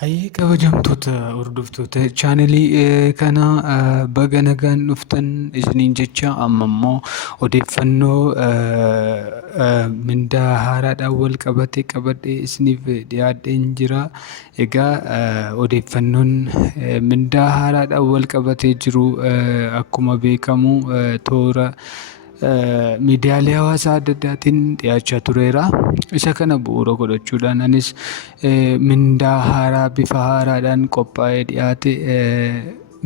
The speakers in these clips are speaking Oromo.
Hayyee kabajamtoota hordoftoota chaanelii kanaa baga nagaan dhuftan isiniin jecha amma immoo odeeffannoo mindaa haaraadhaan wal qabate qabadhee isiniif dhiyaadheen jira. Egaa odeeffannoon mindaa haaraadhaan wal qabatee jiru akkuma beekamu toora miidiyaalee hawaasaa adda addaatiin dhiyaachaa tureera. Isa kana bu'uura godhachuudhaan anis mindaa haaraa bifa haaraadhaan qophaa'ee dhiyaate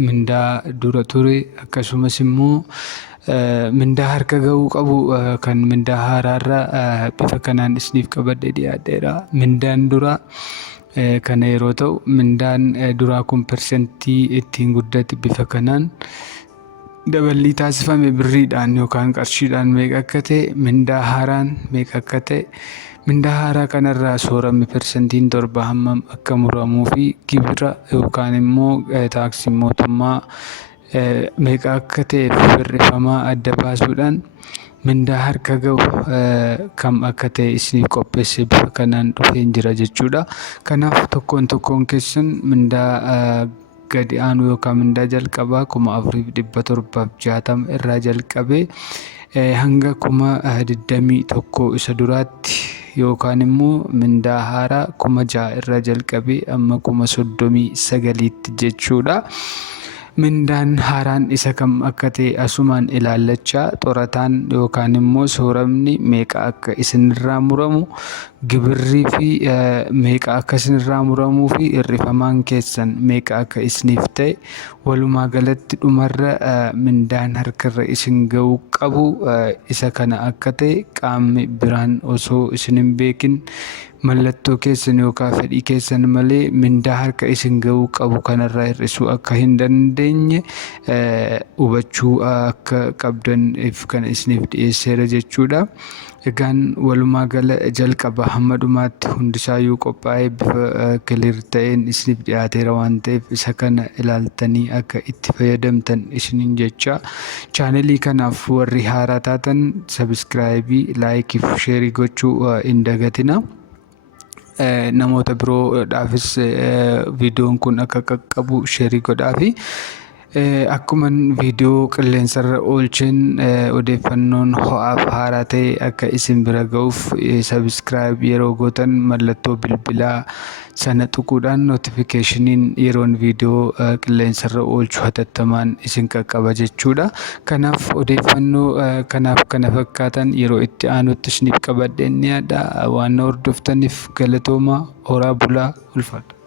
mindaa dura ture akkasumas immoo mindaa harka ga'uu qabu kan mindaa haaraarra bifa kanaan isiniif qabadhee dhiyaadheera. Mindaan duraa kana yeroo ta'u mindaan duraa kun persentii ittiin guddate bifa kanaan daballii taasifame birriidhaan yookaan qarshiidhaan meeqa akka ta'e mindaa haaraan meeqa akka ta'e mindaa haaraa kanarraa sooramni persentiin 7 hammam akka muramuu fi gibira yookaan immoo taaksiin mootummaa meeqa akka ta'e barreeffamaa adda baasuudhaan mindaa harka ga'u kam akka ta'e isiniif qopheesse bifa kanaan dhufeen jira jechuudha. Kanaaf tokkoon keessan mindaa gadi aanu yookaan mindaa jalqabaa 4,760 irraa jalqabee hanga 21,000 isa duraatti yookaan immoo mindaa haaraa 6,000 irraa jalqabee amma 39,000tti jechuudha. Mindaan haaraan isa kam akka ta'e asumaan ilaallachaa xorataan yookaan immoo sooramni meeqa akka isinirraa muramu gibirrii fi meeqa akka isinirraa muramuu fi hirrifamaan keessan meeqa akka isiniif ta'e walumaa galatti dhumarra mindaan harkarra isin ga'uu qabu isa kana akka ta'e qaamni biraan osoo isin hin beekin mallattoo keessan yookaan fedhii keessan malee mindaa harka isin ga'uu qabu kanarraa hir'isuu akka hin dandeenye hubachuu akka qabdaniif kan isiniif dhiyeesseera jechuudha. Egaan walumaa gala jalqaba hamma dhumaatti hundisaayyuu qophaa'ee bifa kiliir ta'een isiniif dhiyaateera waan ta'eef isa kana ilaaltanii akka itti fayyadamtan isiniin jecha. Chaanelii kanaaf warri haaraa taatan sabiskiraayibii, laayikii fi sheerii gochuu hin dagatina. Namoota biroodhaafis viidiyoon kun akka qaqqabu sheerii godhaafi. Akkuma viidiyoo qilleensarra oolcheen odeeffannoon ho'aaf haaraa ta'e akka isin bira ga'uuf sabiskiraayib yeroo gootan mallattoo bilbilaa sana tuquudhaan nootifikeeshiniin yeroon viidiyoo qilleensarra oolchu hatattamaan isin qaqqaba jechuudha. Kanaaf odeeffannoo kanaaf kana fakkaatan yeroo itti aanutti isiniif qabadheen dhiyaadha. Waan hordoftaniif galatooma. Horaa bulaa. Ulfaadha.